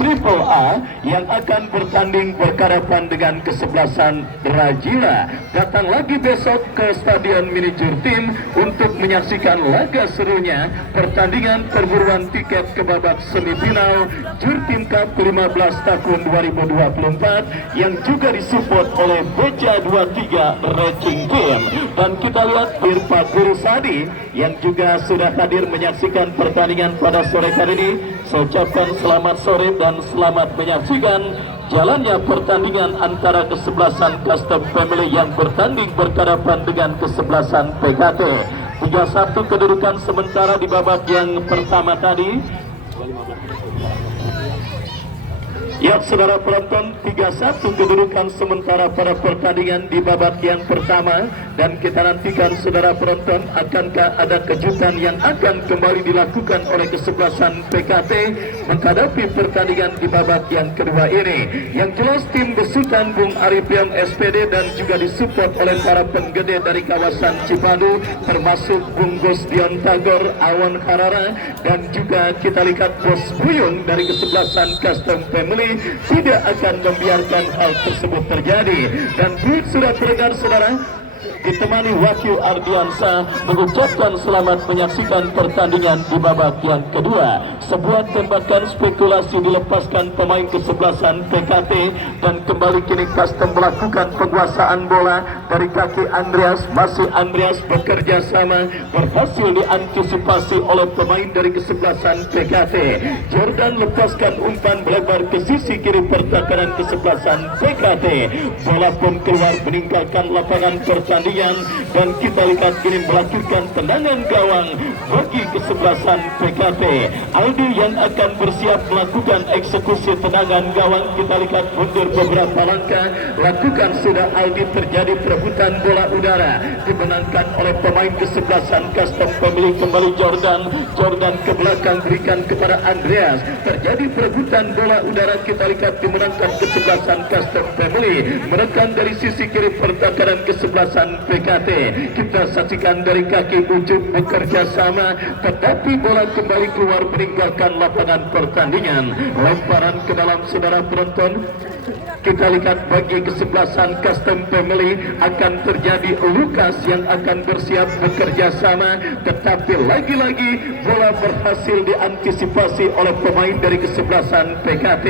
Triple A yang akan bertanding berhadapan dengan kesebelasan Rajila. Datang lagi besok ke Stadion Mini Jurtim untuk menyaksikan laga serunya pertandingan perburuan tiket ke babak semifinal Jurtim Cup 15 tahun 2024 yang juga disupport oleh Beja 23 Racing Team. Dan kita lihat Pak Guru Sadi yang juga sudah hadir menyaksikan pertandingan pada sore hari ini. Saya ucapkan selamat sore dan selamat menyaksikan jalannya pertandingan antara kesebelasan Custom Family yang bertanding berhadapan dengan kesebelasan PKT. 3-1 kedudukan sementara di babak yang pertama tadi. Ya saudara penonton, 3-1 kedudukan sementara pada pertandingan di babak yang pertama. Dan kita nantikan saudara penonton, akankah ada kejutan yang akan kembali dilakukan oleh kesebelasan PKT menghadapi pertandingan di babak yang kedua ini. Yang jelas tim besutan Bung Arifian SPD dan juga disupport oleh para penggede dari kawasan Cipadu, termasuk Bung Gus Dion Tagor, Awan Harara, dan juga kita lihat Bos Buyung dari kesebelasan Custom Family tidak akan membiarkan hal tersebut terjadi. Dan sudah terdengar saudara, ditemani Wakil Ardiansa mengucapkan selamat menyaksikan pertandingan di babak yang kedua. Sebuah tembakan spekulasi dilepaskan pemain kesebelasan PKT dan kembali kini Custom melakukan penguasaan bola dari kaki Andreas. Masih Andreas bekerja sama, berhasil diantisipasi oleh pemain dari kesebelasan PKT. Jordan lepaskan umpan melebar ke sisi kiri pertahanan kesebelasan PKT. Bola pun keluar meninggalkan lapangan pertandingan dan kita lihat kini melahirkan tendangan gawang bagi kesebelasan PKT. Aldi yang akan bersiap melakukan eksekusi tendangan gawang, kita lihat mundur beberapa langkah, lakukan sudah Aldi. Terjadi perebutan bola udara dimenangkan oleh pemain kesebelasan Custom Family. Kembali Jordan ke belakang berikan kepada Andreas. Terjadi perebutan bola udara, kita lihat dimenangkan kesebelasan Custom Family, menekan dari sisi kiri pertahanan kesebelasan PKT. Kita saksikan dari kaki Ucup bekerja sama, tetapi bola kembali keluar meninggalkan lapangan pertandingan. Lemparan ke dalam saudara penonton. Kita lihat bagi kesebelasan Custom Family akan terjadi Lukas yang akan bersiap bekerja sama, tetapi lagi-lagi bola berhasil diantisipasi oleh pemain dari kesebelasan PKT.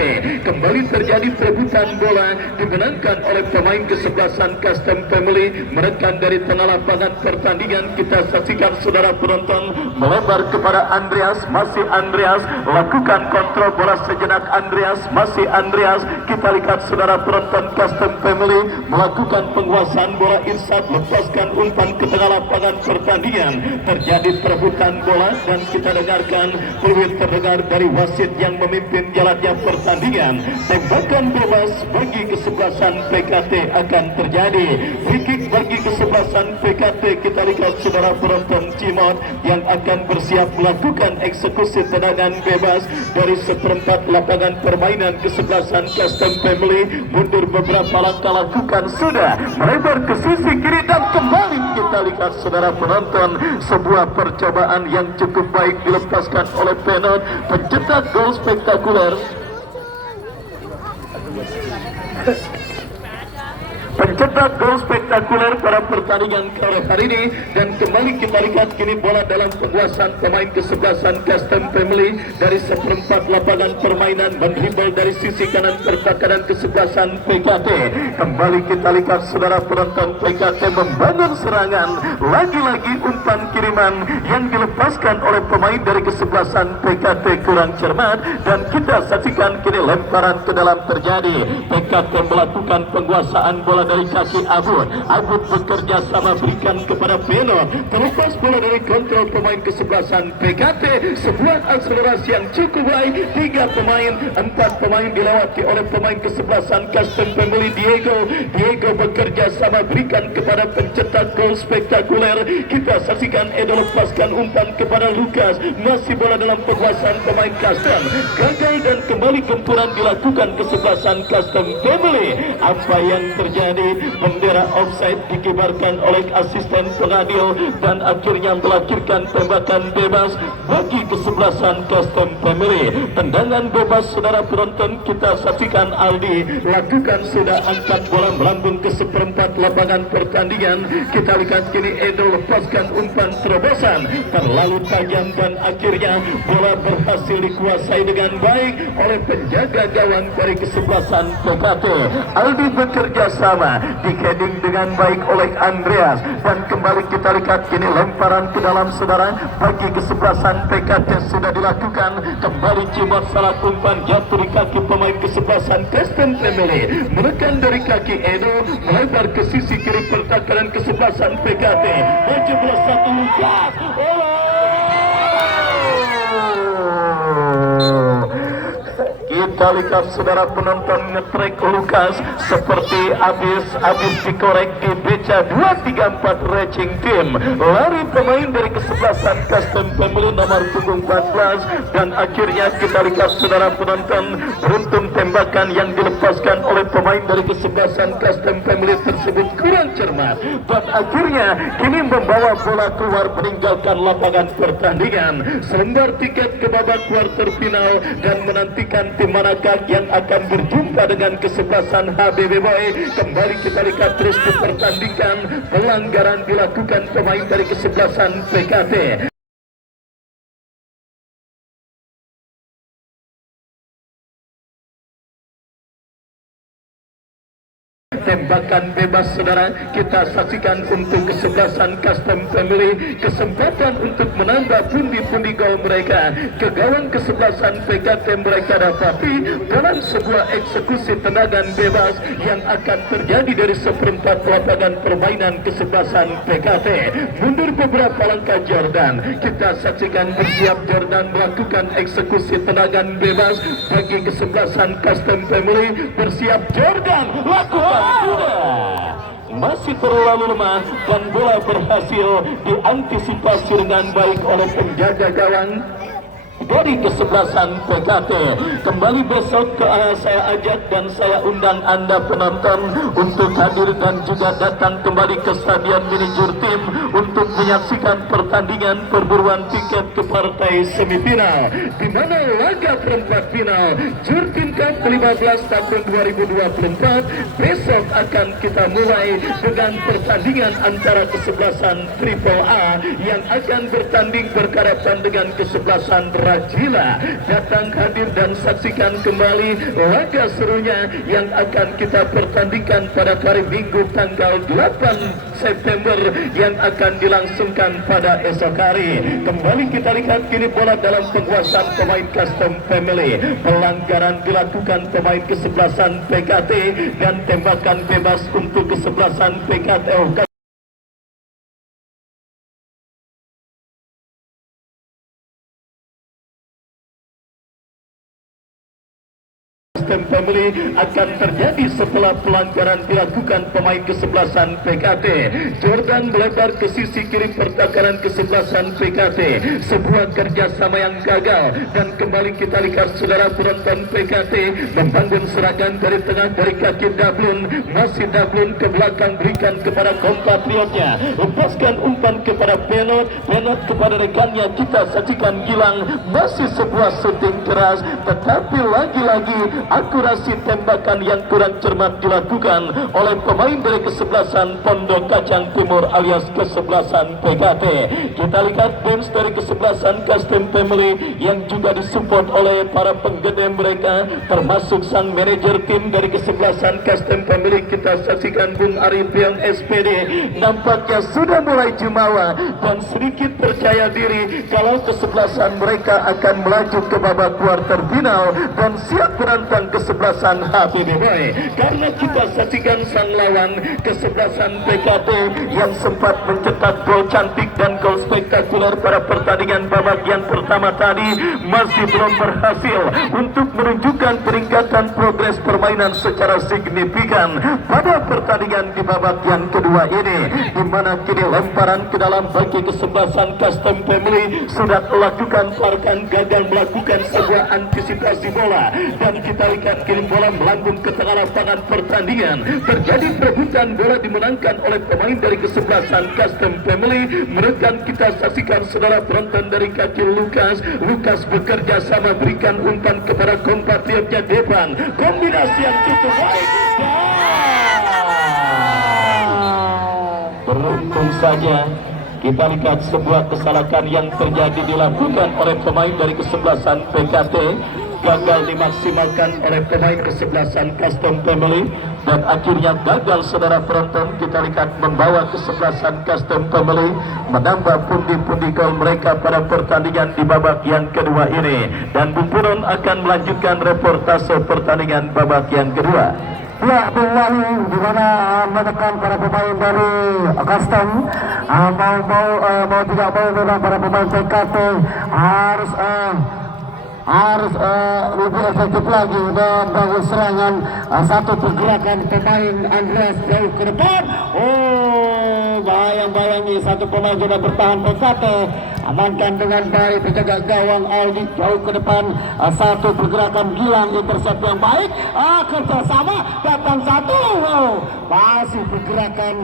Kembali terjadi perebutan bola dimenangkan oleh pemain kesebelasan Custom Family, menekan dari tengah lapangan pertandingan. Kita saksikan saudara penonton, melebar kepada Andreas. Masih Andreas lakukan kontrol bola sejenak. Andreas, masih Andreas. Kita lihat saudara penonton, Custom Family melakukan penguasaan bola. Irsad lepaskan umpan ke tengah lapangan pertandingan. Terjadi perebutan bola dan kita dengarkan peluit terdengar dari wasit yang memimpin jalannya pertandingan. Tembakan bebas bagi kesebelasan PKT akan terjadi. Free kick bagi kesebelasan PKT. Kita lihat saudara penonton, Cimot yang akan bersiap melakukan eksekusi tendangan bebas dari seperempat lapangan permainan kesebelasan Custom Family. Mundur beberapa langkah, lakukan sudah melebar ke sisi kiri dan kembali kita lihat saudara penonton, sebuah percobaan yang cukup baik dilepaskan oleh Penot, pencetak gol spektakuler. Pencetak gol spektakuler pada pertandingan kali hari ini. Dan kembali kita lihat kini bola dalam penguasaan pemain kesebelasan Custom Family dari seperempat lapangan permainan, mendribble dari sisi kanan pertahanan kesebelasan PKT. Kembali kita lihat saudara penonton, PKT membangun serangan, lagi-lagi umpan kiriman yang dilepaskan oleh pemain dari kesebelasan PKT kurang cermat dan kita saksikan kini lemparan ke dalam terjadi. PKT melakukan penguasaan bola dari kaki Abud bekerja sama berikan kepada Beno, terlepas bola dari kontrol pemain kesebelasan PKT. Sebuah akselerasi yang cukup baik, 3 pemain, 4 pemain dilewati oleh pemain kesebelasan Custom Family. Diego bekerja sama berikan kepada pencetak gol spektakuler. Kita saksikan Edo lepaskan umpan kepada Lukas, masih bola dalam penguasaan pemain Custom, gagal dan kembali gempuran dilakukan kesebelasan Custom Family. Apa yang terjadi? bendera offside dikibarkan oleh asisten pengadil dan akhirnya melahirkan tembakan bebas bagi kesebelasan Custom Family. Tendangan bebas saudara penonton kita saksikan Aldi lakukan sudah angkat bola melambung ke seperempat lapangan pertandingan. Kita lihat kini Edo lepaskan umpan terobosan terlalu tajam dan akhirnya bola berhasil dikuasai dengan baik oleh penjaga gawang dari kesebelasan PKT. Aldi bekerja sama di heading dengan baik oleh Andreas dan kembali kita lihat kini lemparan ke dalam saudara bagi kesebelasan PKT sudah dilakukan. Kembali Cimot salah umpan jatuh di kaki pemain kesebelasan Custom Family, menekan dari kaki Edo melebar ke sisi kiri pertahanan kesebelasan PKT. Maju bola satu gas. Kita lihat saudara penonton ngetrek Lukas seperti habis dikorek di beca 234 Racing Team. Lari pemain dari kesebelasan Custom Family nomor punggung 14 dan akhirnya kita lihat saudara penonton beruntung tembakan yang dilepaskan oleh pemain dari kesebelasan Custom Family tersebut kurang cermat dan akhirnya kini membawa bola keluar meninggalkan lapangan pertandingan. Selembar tiket ke babak quarter final dan menantikan tim manakah yang akan berjumpa dengan kesebelasan HBB Boy. Kembali kita lihat terus dipertandingkan, pelanggaran dilakukan pemain dari kesebelasan PKT. Tembakan bebas saudara kita saksikan untuk kesebelasan Custom Family, kesempatan untuk menambah pundi-pundi gol mereka ke gawang kesebelasan PKT mereka dapati dalam sebuah eksekusi tendangan bebas yang akan terjadi dari seperempat lapangan permainan kesebelasan PKT. Mundur beberapa langkah Jordan, kita saksikan bersiap Jordan melakukan eksekusi tendangan bebas bagi kesebelasan Custom Family. Bersiap Jordan lakukan masih terlalu lemah dan bola berhasil diantisipasi dengan baik oleh penjaga gawang dari kesebelasan PKT. Kembali besok saya ajak dan saya undang Anda penonton untuk hadir dan juga datang kembali ke Stadion Miniatur Tim untuk menyaksikan pertandingan perburuan tiket ke partai semifinal, di mana laga perempat final Jurtim Cup ke-15 tahun 2024 besok akan kita mulai dengan pertandingan antara kesebelasan Triple A yang akan bertanding berhadapan dengan kesebelasan Rajila. Datang hadir dan saksikan kembali laga serunya yang akan kita pertandingkan pada hari Minggu tanggal 8 September yang akan dilangsungkan pada esok hari. Kembali kita lihat kini bola dalam penguasaan pemain Custom Family. Pelanggaran dilakukan pemain kesebelasan PKT dan tembakan bebas untuk kesebelasan PKT. Custom Family akan terjadi setelah pelanggaran dilakukan pemain kesebelasan PKT. Jordan melebar ke sisi kiri pertahanan kesebelasan PKT. Sebuah kerjasama yang gagal dan kembali kita lihat saudara penonton PKT membangun serangan dari tengah dari kaki Dablun. Masih Dablun ke belakang berikan kepada kompatriotnya. Lepaskan umpan kepada Penot kepada rekannya. Kita saksikan Gilang, masih sebuah shooting keras tetapi lagi-lagi akurasi tembakan yang kurang cermat dilakukan oleh pemain dari kesebelasan Pondok Kacang Timur alias kesebelasan PKT. Kita lihat bench dari kesebelasan Custom Family yang juga disupport oleh para penggede mereka termasuk sang manajer tim dari kesebelasan Custom Family. Kita saksikan Bung Arif yang SPD nampaknya sudah mulai jumawa dan sedikit percaya diri kalau kesebelasan mereka akan melaju ke babak quarter final dan siap menantang kesebelasan HBB Boy, karena kita saksikan sang lawan kesebelasan PKT yang sempat mencetak gol cantik dan gol spektakuler pada pertandingan babak yang pertama tadi masih belum berhasil untuk menunjukkan peningkatan progres permainan secara signifikan pada pertandingan di babak yang kedua ini, di mana kini lemparan ke dalam bagi kesebelasan Custom Family sudah melakukan Farkan gagal melakukan sebuah antisipasi bola dan kita ditarikan kiri bola melambung ke tengah lapangan pertandingan. Terjadi perebutan bola dimenangkan oleh pemain dari kesebelasan Custom Family. Menekan kita saksikan saudara penonton dari kaki Lukas. Lukas bekerja sama berikan umpan kepada kompatriotnya Devan. Kombinasi yang cukup baik. Beruntung saja kita lihat sebuah kesalahan yang terjadi dilakukan oleh pemain dari kesebelasan PKT, gagal dimaksimalkan oleh pemain kesebelasan Custom Family, dan akhirnya gagal saudara penonton. Kita lihat membawa kesebelasan Custom Family menambah pundi-pundi gol mereka pada pertandingan di babak yang kedua ini, dan Bung Puron akan melanjutkan reportase pertandingan babak yang kedua. Ya, kembali di mana menekan para pemain dari Custom, mau tidak mau memang para pemain PKT harus lebih efektif lagi dan bangun serangan. Satu pergerakan pemain Andreas jauh ke depan. Bayang-bayangi satu pemain sudah bertahan PKT, amankan dengan baik penjaga gawang Aldi jauh ke depan. Satu pergerakan Gilang, intercept yang baik, kerjasama datang satu. Masih pergerakan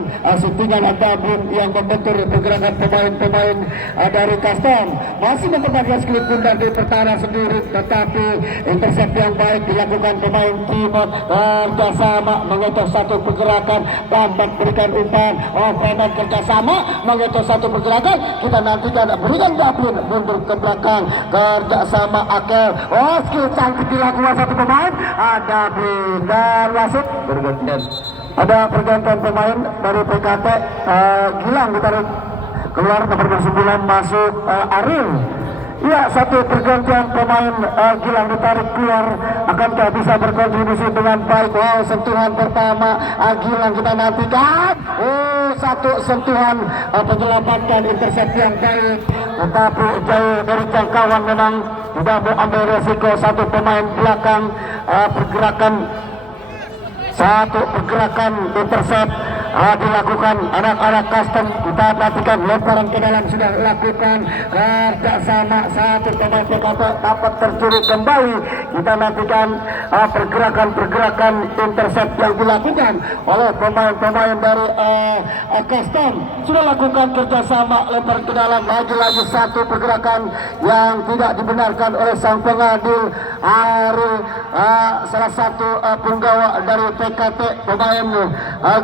shootingan Adabun yang membentur pergerakan pemain-pemain dari Custom, masih memperbaiki skill pundak di pertahanan sendiri, tetapi intercept yang baik dilakukan pemain Timot. Kerjasama mengetuk satu pergerakan, Bambat berikan umpan, Fenet kerjasama mengetuk satu pergerakan. Kita nantikan berikan Dablin mundur ke belakang, kerjasama Akel. Skill cantik dilakukan satu pemain, Dablin dan wasit bergantian. Ada pergantian pemain dari PKT. Gilang ditarik keluar, nomor 9 masuk Aril. Ya, satu pergantian pemain Gilang ditarik keluar. Akankah bisa berkontribusi dengan baik? Wow, sentuhan pertama Gilang kita nantikan. Satu sentuhan penyelamatan intercept yang baik, tetapi jauh dari jangkauan. Memang tidak mau ambil resiko. Satu pemain belakang pergerakan, satu pergerakan intercept dilakukan anak-anak Custom. Kita perhatikan lemparan ke dalam sudah lakukan, kerjasama satu pemain PKT dapat tercuri kembali. Kita nantikan pergerakan intercept yang dilakukan oleh pemain-pemain dari Custom. Sudah lakukan kerjasama lempar ke dalam, lagi-lagi satu pergerakan yang tidak dibenarkan oleh sang pengadil Ari, salah satu penggawa dari PKT, pemain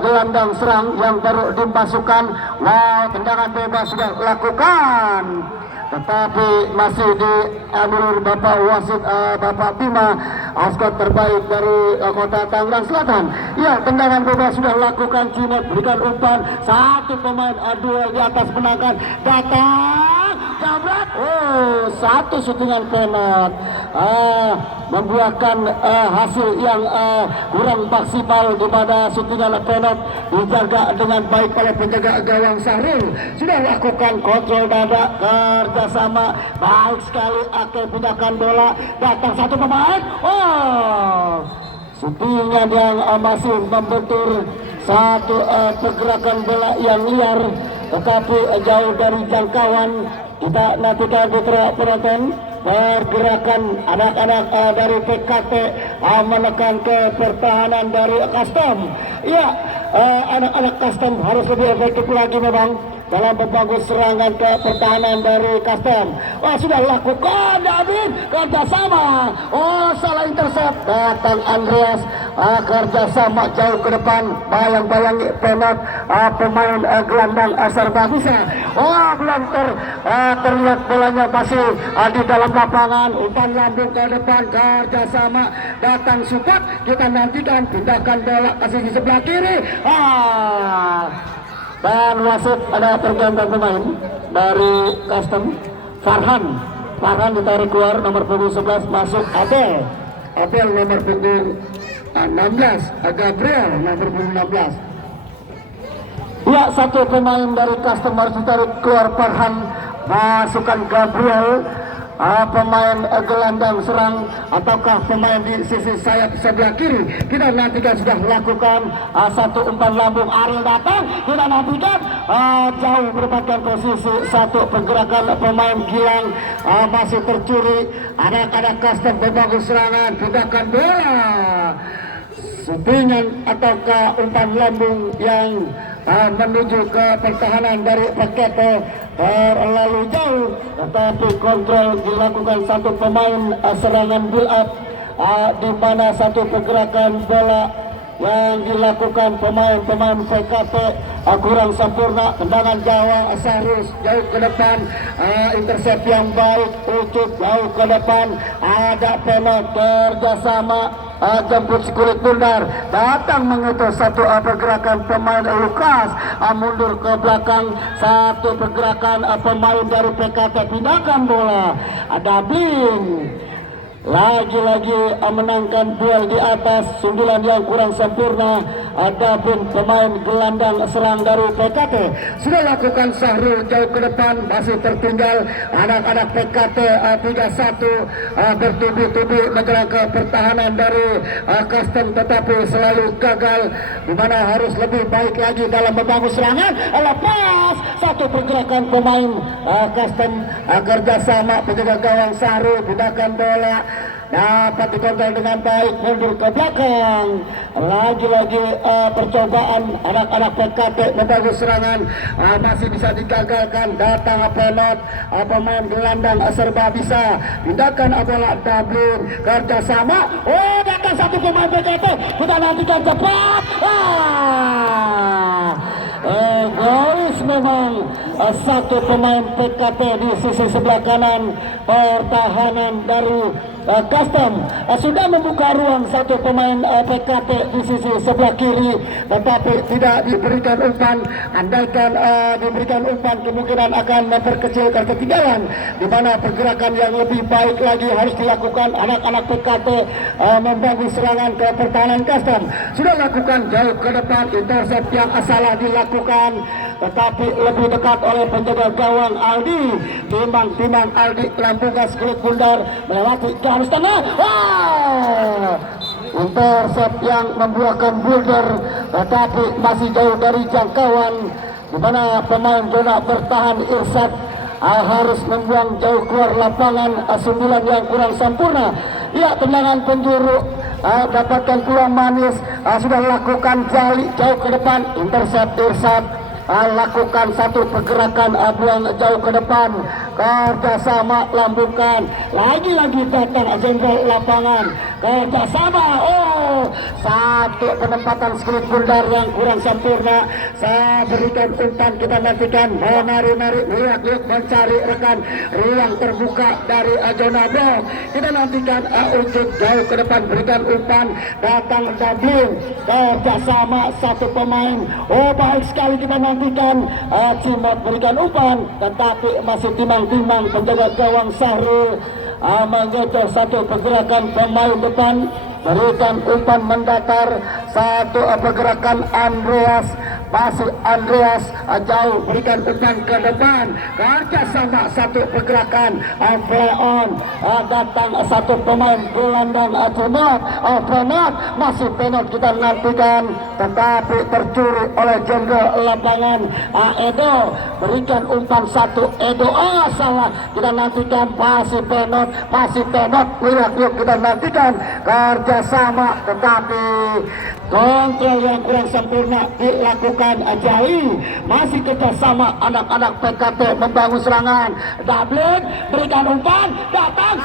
gelandang serang yang baru dimasukkan. Wow, tendangan bebas sudah lakukan, tetapi masih dianulir Bapak wasit, Bapak Bima, skor terbaik dari kota Tangerang Selatan. Ya, tendangan bebas sudah lakukan. Cimot berikan umpan, satu pemain duel di atas menangkan, datang jabrak. Satu shootingan penalti membuahkan hasil yang kurang maksimal kepada shootingan penalti. Dijaga dengan baik oleh penjaga gawang Sahrul. Sudah lakukan kontrol dada, kerjasama baik sekali. Akan pindahkan bola, datang satu pemain. Shootingan yang masih membentur, satu pergerakan bola yang liar tetapi jauh dari jangkauan. Kita nantikan putra penonton pergerakan anak-anak dari PKT menekan ke pertahanan dari Custom. Ya, anak-anak Custom harus lebih efektif lagi memang dalam membangun serangan ke pertahanan dari Custom. Sudah lakukan David kerjasama. Salah intercept, datang Andreas, kerjasama jauh ke depan, bayang-bayangi penat pemain gelandang Sarbagusa. Belum terlihat bolanya masih di dalam lapangan. Umpan lambung ke depan, kerjasama datang support. Kita nantikan pindahkan bola kasih di sebelah kiri. Dan wasit ada pergantian pemain dari Custom. Farhan ditarik keluar, nomor punggung 11 masuk Abel nomor punggung 16, Gabriel nomor punggung 16. Ya, satu pemain dari Custom harus ditarik keluar, Farhan, masukkan Gabriel. pemain gelandang serang ataukah pemain di sisi sayap sebelah kiri. Kita nantikan sudah lakukan satu umpan lambung. Ariel datang, kita nantikan jauh merupakan posisi satu pergerakan pemain Gilang masih tercuri. Anak-anak Custom membangun serangan, pindahkan bola, settingan ataukah umpan lambung yang menuju ke pertahanan dari Paketo terlalu jauh, tetapi kontrol dilakukan satu pemain serangan build up, di mana satu pergerakan bola yang dilakukan pemain-pemain PKP kurang sempurna. Tendangan gawang Sahrul jauh ke depan, intercept yang baik, Ucup jauh ke depan, ada penalti kerjasama jemput kulit bundar, datang mengutus satu pergerakan pemain Lukas, mundur ke belakang, satu pergerakan pemain dari PKT, pindahkan bola, ada Bling lagi-lagi menangkan duel di atas, sundulan yang kurang sempurna. Ada pun pemain gelandang serang dari PKT sudah lakukan Sahrul jauh ke depan, masih tertinggal anak-anak PKT 3-1 bertubi-tubi menjelang ke pertahanan dari Custom, tetapi selalu gagal, dimana harus lebih baik lagi dalam membangun serangan. Lepas satu pergerakan pemain Custom, kerjasama penjaga gawang Sahrul, pindahkan bola, dapat dikontrol dengan baik, mundur ke belakang. Lagi-lagi percobaan anak-anak PKT membangun serangan masih bisa digagalkan. Datang penot, pemain gelandang serba bisa, pindahkan bola, double kerjasama. Oh, datang satu pemain PKT, kita nantikan cepat. Egois memang satu pemain PKT di sisi sebelah kanan pertahanan dari Custom sudah membuka ruang satu pemain PKT di sisi sebelah kiri, tetapi tidak diberikan umpan. Andaikan diberikan umpan, kemungkinan akan memperkecil ketinggalan, di mana pergerakan yang lebih baik lagi harus dilakukan. Anak-anak PKT membangun serangan ke pertahanan Custom, sudah lakukan jauh ke depan, intercept yang salah dilakukan, tetapi lebih dekat oleh penjaga gawang Aldi. Timbang Aldi lambungkan kulit bundar melewati garis tengah. Intercept yang membuahkan boulder, tetapi masih jauh dari jangkauan, di mana pemain zona bertahan Irsyad harus membuang jauh keluar lapangan, sundulan yang kurang sempurna. Ya, tendangan penjuru dapatkan peluang manis, sudah lakukan jali jauh ke depan, intercept Irsyad, lakukan satu pergerakan buang jauh ke depan, kerjasama lambungkan, lagi-lagi datang jenderal lapangan, kerjasama. Satu penempatan kulit bundar yang kurang sempurna. Saya berikan umpan, kita nantikan menari-nari, lihat mencari rekan ruang terbuka dari zona blok. Kita nantikan Ucup jauh ke depan, berikan umpan, datang doubling, kerjasama satu pemain. Baik sekali, kita nantikan Cimot berikan umpan, tetapi masih timbang-timbang penjaga gawang Sahrul mengejar satu pergerakan pemain depan, berikan umpan mendatar, satu pergerakan Andreas, masih Andreas jauh, berikan umpan ke depan, kerjasama satu pergerakan play on, datang satu pemain gelandang Cimot, penat, masih penat kita nantikan, tetapi tercuri oleh jenderal lapangan Edo, berikan umpan satu Edo, salah, kita nantikan, masih penat, yuk kita nantikan kerjasama, tetapi kontrol yang kurang sempurna dilakukan Jali, masih kerjasama anak-anak PKT membangun serangan, Dublin berikan umpan, datang,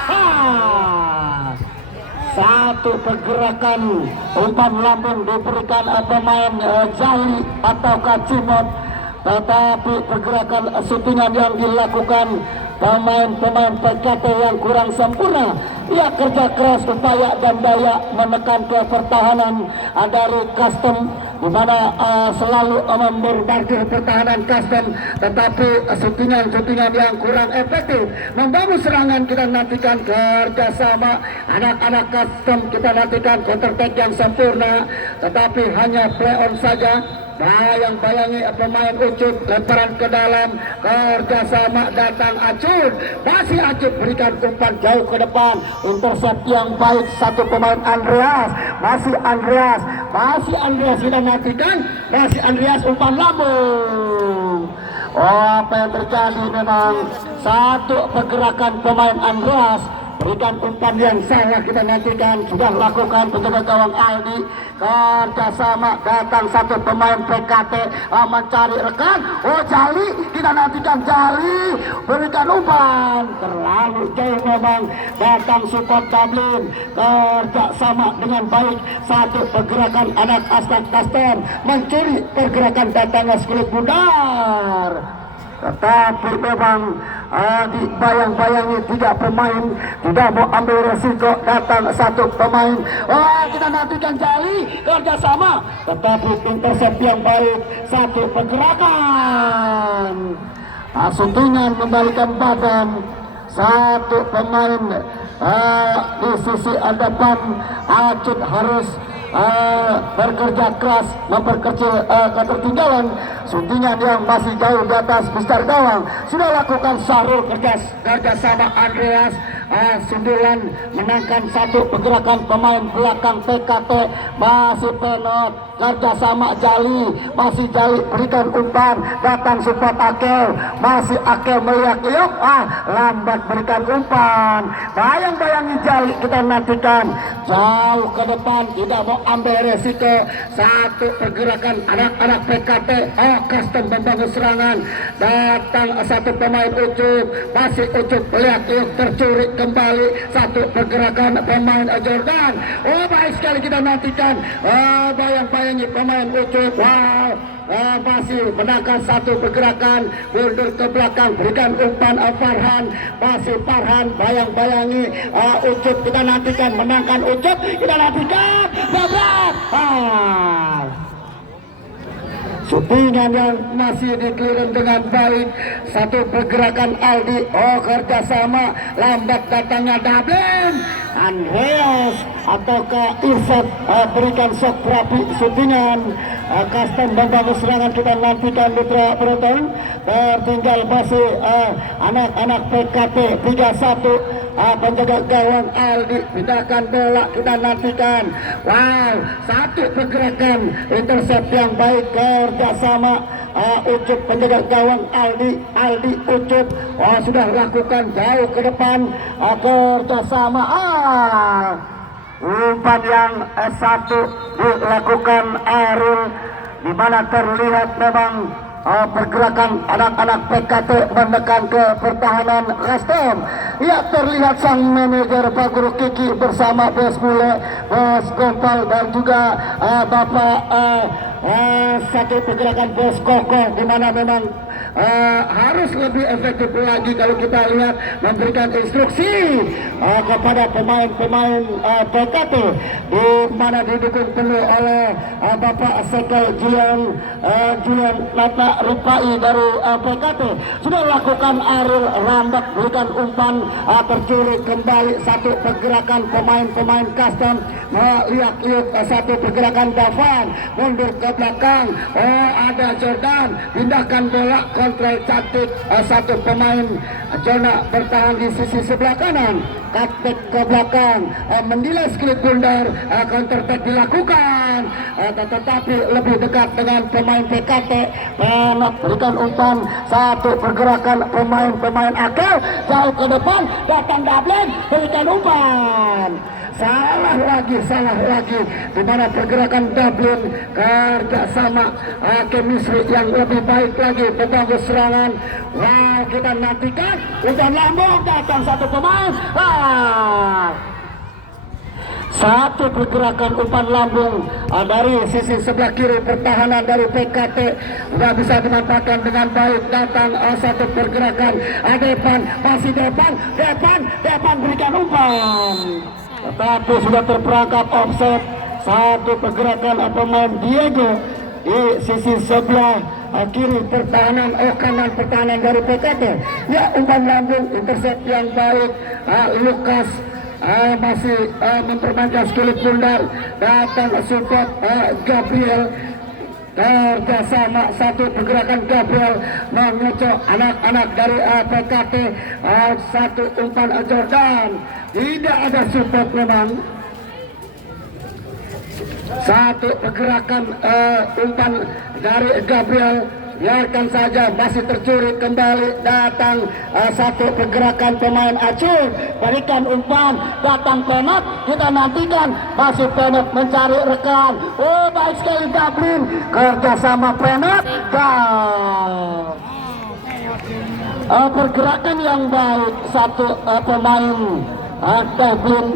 satu pergerakan umpan lambung diberikan pemain Jali ataukah Cimot, tetapi pergerakan shootingan yang dilakukan pemain-pemain PKT yang kurang sempurna. Ya, kerja keras, upaya dan daya menekan ke pertahanan dari Custom, di mana selalu memborbardir pertahanan Custom, tetapi shootingan yang kurang efektif membangun serangan. Kita nantikan kerjasama anak-anak Custom, kita nantikan counter attack yang sempurna, tetapi hanya play on saja. bayang-bayangi pemain Ucup, lemparan ke dalam, kerjasama datang Acun, masih Acun berikan umpan jauh ke depan, intercept yang baik satu pemain Andreas, masih Andreas kita nantikan, masih Andreas umpan lambung. Apa yang terjadi memang satu pergerakan pemain Andreas berikan umpan yang salah, kita nantikan sudah lakukan penjaga gawang Aldi, kerjasama datang satu pemain PKT mencari rekan, Jali, kita nantikan Jali berikan umpan terlalu jauh memang, datang support Dublin, kerjasama dengan baik satu pergerakan anak Astak Custom mencuri pergerakan datangnya Skulit Bundar, tetapi memang dibayang-bayangi tiga pemain tidak mau ambil resiko, datang satu pemain, kita nantikan Jali kerjasama, tetapi intercept yang baik satu pergerakan, Suntingan membalikan badan satu pemain di sisi depan. Acut harus bekerja keras memperkecil ketertinggalan. Suntingan yang masih jauh di atas besar gawang sudah lakukan Sarul kerjasama Andreas, sundulan menangkan satu pergerakan pemain belakang PKT, masih penot kerjasama Jali, masih Jali berikan umpan, datang support Akel, masih Akel melihat-lihat, lambat berikan umpan, bayang-bayangi Jali, kita nantikan jauh ke depan, tidak mau ambil resiko, satu pergerakan anak-anak PKT, custom membangun serangan, datang satu pemain Ucup, masih Ucup lihat-lihat tercuri kembali, satu pergerakan pemain Jordan, baik sekali kita nantikan, bayang-bayangi pemain Ucup, masih menangkan satu pergerakan, mundur ke belakang, berikan umpan Farhan, masih Farhan, bayang-bayangi Ucup, kita nantikan, menangkan Ucup, kita nantikan, babak, Suntingan yang masih dikeliling dengan baik, satu pergerakan Aldi, kerjasama, lambat datangnya Dublin, Andreas ataukah Irfan berikan shot terapi Suntingan, custom membangun serangan, kita nantikan Mitra Penonton, tertinggal masih anak-anak PKT 3-1. Penjaga gawang Aldi pindahkan bola, kita nantikan, satu pergerakan intercept yang baik, kerjasama Ucup, penjaga gawang Aldi Ucup, sudah lakukan jauh ke depan, kerjasama, umpan yang satu dilakukan Arul, di mana terlihat memang pergerakan anak-anak PKT menekan ke pertahanan custom. Ya, terlihat sang manajer Pak Guru Kiki bersama Bos Mule, Bos Gompal, dan juga Bapak satu pergerakan Bos Koko, di mana memang harus lebih efektif lagi kalau kita lihat memberikan instruksi kepada pemain-pemain PKT, di mana didukung penuh oleh Bapak Sekel Julian Nata Ripai dari PKT, sudah lakukan Arul lambat berikan umpan, tercuri kembali satu pergerakan pemain-pemain custom, melihat-lihat satu pergerakan Davan, mundur ke belakang, ada Jordan, pindahkan bola, kontrol cantik, satu pemain Jona bertahan di sisi sebelah kanan, katek ke belakang, menilai Skulit Bundar, counter attack dilakukan, tetapi lebih dekat dengan pemain PKT, berikan umpan, satu pergerakan pemain Akel, jauh ke depan, datang Dublin, berikan umpan, salah lagi, di mana pergerakan Dublin, kerjasama chemistry yang lebih baik lagi, membangun serangan, kita nantikan, umpan lambung, datang satu pemain, satu pergerakan umpan lambung dari sisi sebelah kiri pertahanan dari PKT tidak bisa dimanfaatkan dengan baik, datang satu pergerakan Depan, masih Depan berikan umpan, tetapi sudah terperangkap offset, satu pergerakan pemain Diego di sisi sebelah kiri pertahanan, kanan pertahanan dari PKT, ya umpan lambung, intercept yang baik, Lukas masih memperpanjang Skulit Bundar, datang support Gabriel, kerjasama satu pergerakan Gabriel mengecok anak-anak dari PKT. Satu umpan Jordan, tidak ada support memang. Satu pergerakan umpan dari Gabriel, biarkan saja, masih tercuri kembali, datang satu pergerakan pemain Acur, berikan umpan, datang Penat, kita nantikan, masih Penat mencari rekan. Oh, baik sekali Dublin, kerjasama Penat, pergerakan yang baik satu pemain Dublin,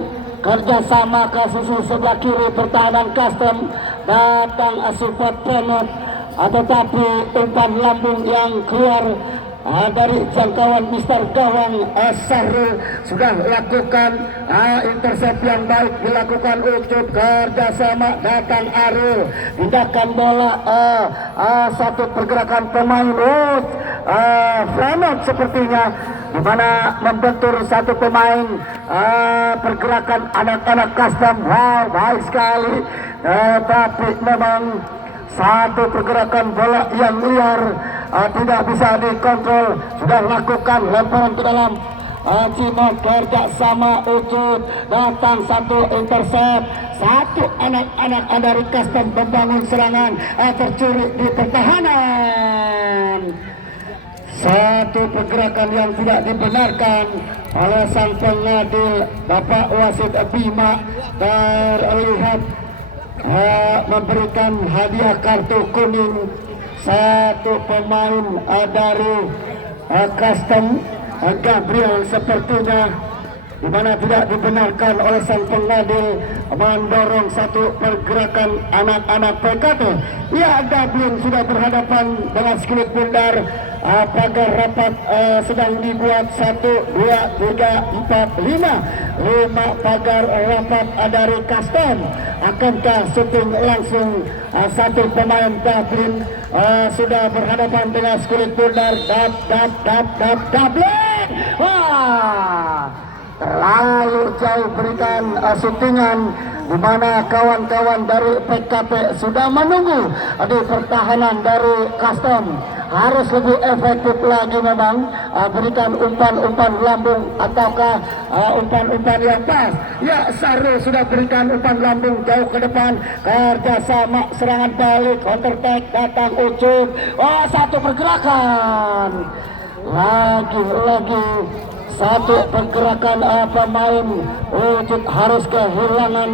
kerjasama ke sisi sebelah kiri pertahanan Custom, datang support Penat. Tetapi umpan lambung yang keluar dari jangkauan Mister Gawang Sahrul sudah lakukan intercept yang baik dilakukan Ucup, kerjasama datang Arul, tindakan bola satu pergerakan pemain Frenot sepertinya, di mana membentur satu pemain pergerakan anak-anak Custom. Wow, baik sekali, tapi memang satu pergerakan bola yang liar, tidak bisa dikontrol, sudah lakukan lemparan ke dalam Cimo, kerjasama Ucut, datang satu intercept, satu anak-anak dari Custom membangun serangan, tercuri di pertahanan. Satu pergerakan yang tidak dibenarkan oleh sang pengadil Bapak Wasit Bima, terlihat memberikan hadiah kartu kuning satu pemain dari Custom, Gabriel sepertinya, di mana tidak dibenarkan oleh sang pengadil mendorong satu pergerakan anak-anak PKT. Ya, Dublin sudah berhadapan dengan Skillet Bundar. Pagar rapat sedang dibuat 1, 2, 3, 4, 5 pagar rapat dari Custom. Akankah syuting langsung satu pemain Dublin sudah berhadapan dengan Skillet Bundar. Dublin, wah, terlalu jauh berikan syutingan, di mana kawan-kawan dari PKP sudah menunggu di pertahanan dari Custom. Harus lebih efektif lagi memang, berikan umpan-umpan lambung ataukah umpan-umpan yang pas. Ya, Sarul sudah berikan umpan lambung jauh ke depan, kerjasama serangan balik, counter attack, datang Ucup. Oh, satu pergerakan, lagi-lagi satu pergerakan pemain Ucup harus kehilangan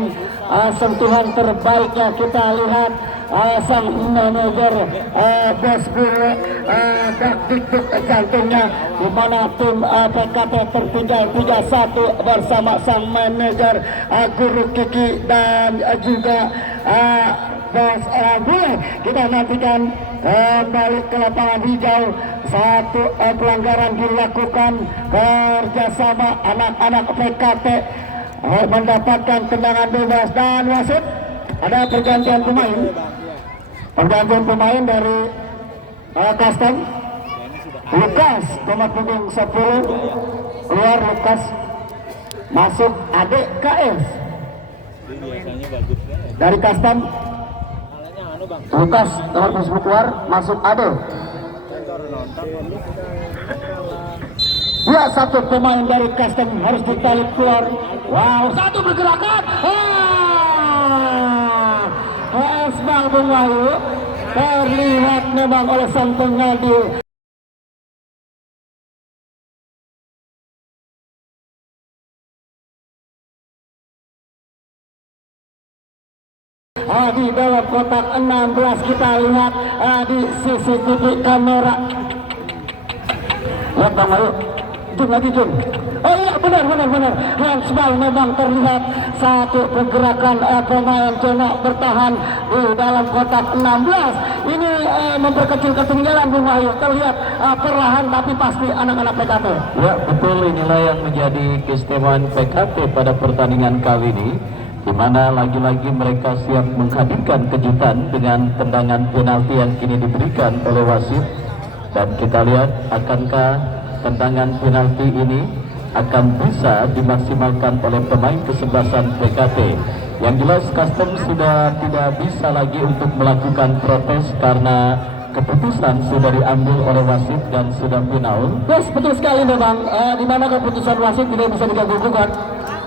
sentuhan terbaiknya. Kita lihat sang manajer Bos Bule dak-dik-dik jantungnya, di mana tim PKT tertinggal 3-1 bersama sang manajer Guru Kiki dan juga Bos Bule. Kita nantikan kembali ke lapangan hijau, satu pelanggaran dilakukan, kerjasama anak-anak PKT mendapatkan tendangan bebas, dan wasit ada pergantian pemain. Pergantian pemain dari Custom. Lukas, nomor punggung 10, keluar Lukas, masuk Adik KS. Dari Custom, Lukas, nomor punggung 10 keluar, masuk Ade. Ya, satu pemain dari Custom harus ditarik keluar. Wow, satu pergerakan. Bang Bung Wahyu terlihat memang oleh sang pengadil. Di dalam kotak 16 kita lihat di CCTV kamera. Lihat Bang Wahyu, zoom lagi, zoom. Oh iya, benar. Handsball memang terlihat satu pergerakan pemain Cona bertahan di dalam kotak 16. Ini memperkecil ketinggalan Bung Wahyu. Terlihat perlahan tapi pasti anak-anak PKT. Ya, betul, inilah yang menjadi keistimewaan PKT pada pertandingan kali ini, di mana lagi-lagi mereka siap menghadirkan kejutan dengan tendangan penalti yang kini diberikan oleh wasit. Dan kita lihat akankah tendangan penalti ini akan bisa dimaksimalkan oleh pemain kesebelasan PKT. Yang jelas custom sudah tidak bisa lagi untuk melakukan protes karena keputusan sudah diambil oleh wasit dan sudah final. Yes, betul sekali memang. Di mana keputusan wasit tidak bisa diganggu-gugat.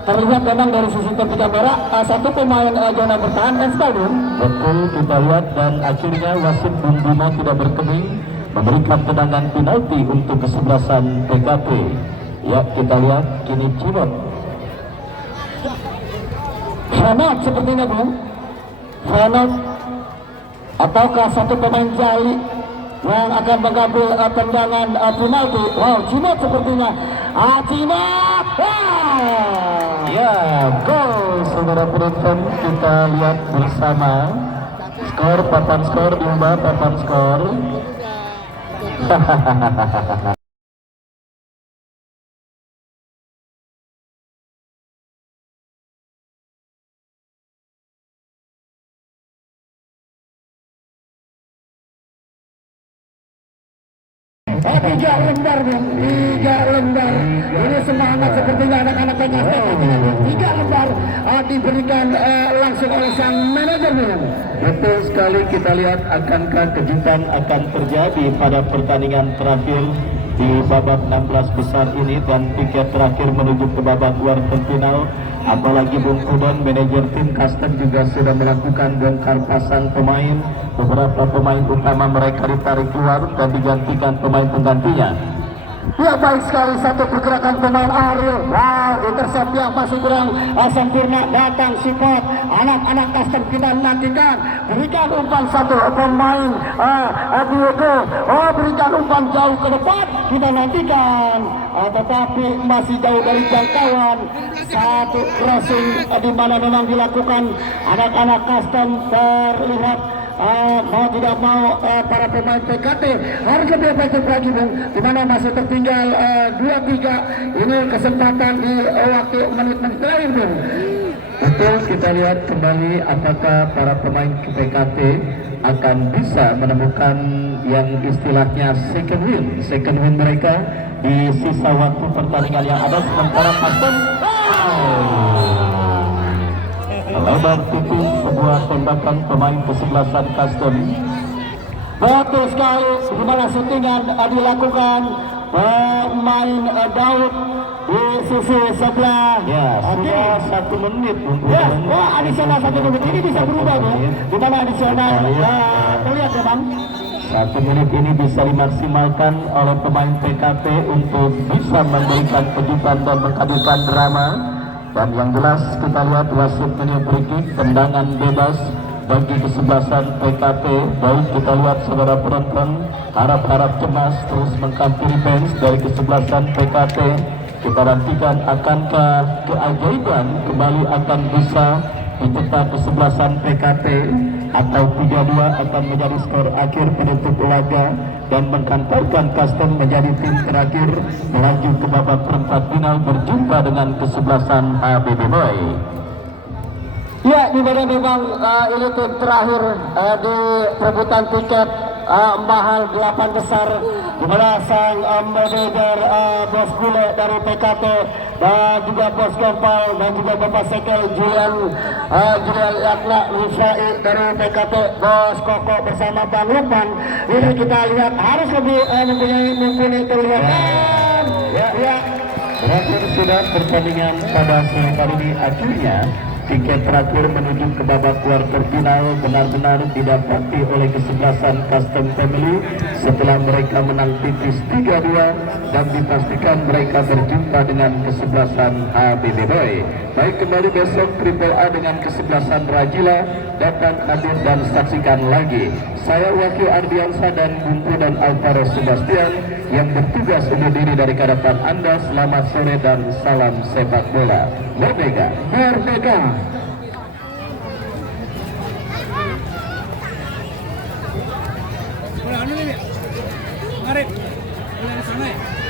Terlihat memang dari CCTV kamera satu pemain zona bertahan Stadium. Betul, kita lihat dan akhirnya wasit Bung Bima tidak berkeming memberikan tendangan penalti untuk kesebelasan PKP. Ya, kita lihat kini Cimot. Renat sepertinya Bung. Renat ataukah satu pemain jali yang akan mengambil tendangan penalti. Wow, Cimot sepertinya. Cimot. Ya, gol saudara penonton, kita lihat bersama skor, papan skor, diubah papan skor. Tiga lembar Bung, tiga lembar. Ini semangat sepertinya anak-anak PKP. Tiga lembar diberikan langsung oleh sang manajer Bung. Betul sekali, kita lihat akankah kejutan akan terjadi pada pertandingan terakhir di babak 16 besar ini dan tiket terakhir menuju ke babak quarter final. Apalagi Bung Udon, manajer tim Custom juga sudah melakukan bongkar pasang pemain. Beberapa pemain utama mereka ditarik keluar dan digantikan pemain penggantinya. Ya, baik sekali satu pergerakan pemain Ariel. Wow, intercept yang masih kurang sempurna. Datang support anak-anak Custom, kita nantikan. Berikan umpan satu pemain Diego. Berikan umpan jauh ke depan, kita nantikan. Tetapi masih jauh dari jangkauan. Satu crossing di mana memang dilakukan anak-anak Custom terlihat mau tidak mau para pemain PKT harus lebih efektif lagi Bung, dimana masih tertinggal 2-3. Ini kesempatan di waktu menit-menit terakhir Bung. Betul, kita lihat kembali apakah para pemain PKT akan bisa menemukan yang istilahnya second win mereka di sisa waktu pertandingan yang ada, sementara Custom melebar tipis sebuah tembakan pemain kesebelasan Custom. Betul sekali, di mana syutingan dilakukan pemain Daud di sisi sebelah. Ya, sudah 1 menit untuk adisional 1 menit ini bisa berubah Bung. Di mana adisional terlihat ya Bang. 1 menit ini bisa dimaksimalkan oleh pemain PKP untuk bisa memberikan kejutan dan menghadirkan drama. Dan yang jelas kita lihat wasit ini beri tendangan bebas bagi kesebelasan PKP. Baik, kita lihat saudara penonton, harap-harap cemas terus mengkampiri fans dari kesebelasan PKP. Kita nantikan akankah keajaiban kembali akan bisa mencetak kesebelasan PKP atau 3-2 akan menjadi skor akhir penutup laga dan menghantarkan Custom menjadi tim terakhir melaju ke babak perempat final berjumpa dengan kesebelasan HBB Boy. Ya, di mana memang ini tim terakhir di perebutan tiket mahal 8 besar, di mana sang manajer Bos Gule dari PKP dan juga Bos Gempal dan juga Bapak Sekel Julian Yakna Rufai dari PKP, Bos Koko bersama Bang Lukman. Ini kita lihat harus lebih mempunyai kelihatan. Ya. Berakhir sudah pertandingan pada sore hari ini. Akhirnya tiket terakhir menuju ke babak quarter final benar-benar didapati oleh kesebelasan Custom Family setelah mereka menang tipis 3-2 dan dipastikan mereka berjumpa dengan kesebelasan HBB Boy. Baik, kembali besok Triple A dengan kesebelasan Rajila datang hadir dan saksikan lagi. Saya Wakil Ardiansa dan Bungku dan Alvaro Sebastian yang bertugas undur diri dari hadapan Anda. Selamat sore dan salam sepak bola. Merdeka! Merdeka! Boleh anu nih, Arif. Boleh di sana ya?